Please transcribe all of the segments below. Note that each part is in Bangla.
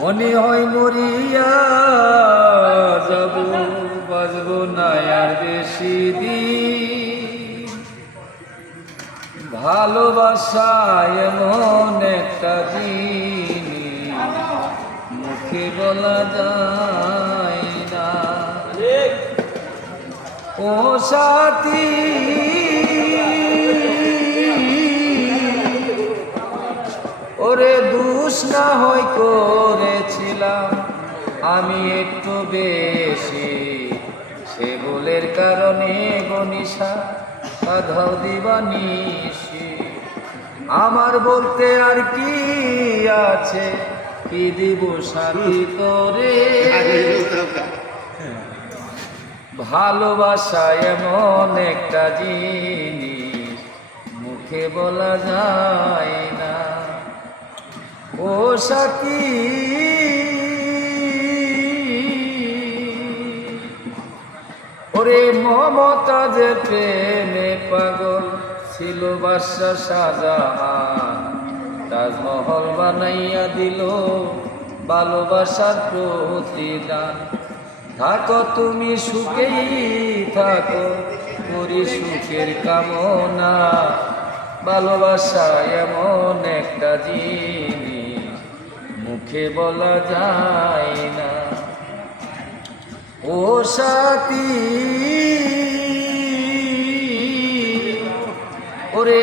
মনে হয় মরিয়া যাব, বাজব না আর বেশি দিন। ভালোবাসা এমন একটা জিনিস মুখে বলা যায় না। ও সাথী, ওরে দুষ না হয় করেছিলাম আমি একটু বেশি, সে ভুলের কারণে বনিশা বাধাও দিবানিশি। আমার বলতে আর কি আছে, কি দিব সাথী তোরে। ভালোবাসা এমন একটা জিনিস মুখে বলা যায় না। ও সাথী, ওরে মমতা যে প্রেমে পাগল ছিল বাদশা শাহজাহান, তাজমহল বানাইয়া দিল ভালোবাসার প্রতিদান। থাকো তুমি সুখেই থাকো, করি সুখের কামনা। ভালোবাসা এমন একটা জিনিস মুখে বলা যায় না। ও সাথী, ওরে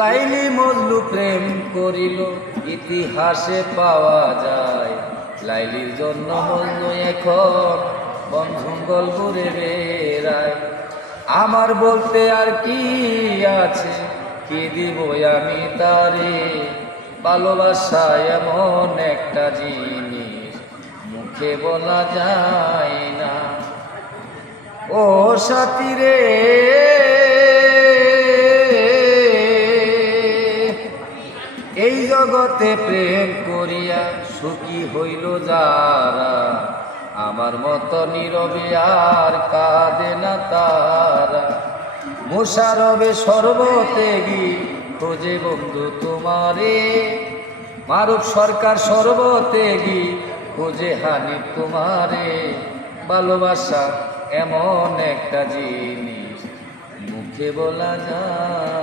লাইলি মজনু প্রেম করিল ইতিহাসে পাওয়া যায়। লাইলির জন্য মজনু এখন বন জঙ্গল ঘুরে বেড়ায়। আমার বলতে আর কি আছে, কি দিব আমি তারে। ভালোবাসা এমন একটা জিনিস মুখে বলা যায় না। ও সাথী রে, এই জগতে প্রেম করিয়া সুখী হইল যারা, আমার মতো নীরবে আর কাঁদে না তারা। মুশারফে সর্বত্যাগী খোঁজে বন্ধু তোমারে, মারুফ সরকার সর্বত্যাগী খোঁজে হানিফ তোমারে। ভালোবাসা এমন একটা জিনিস মুখে বলা যায়।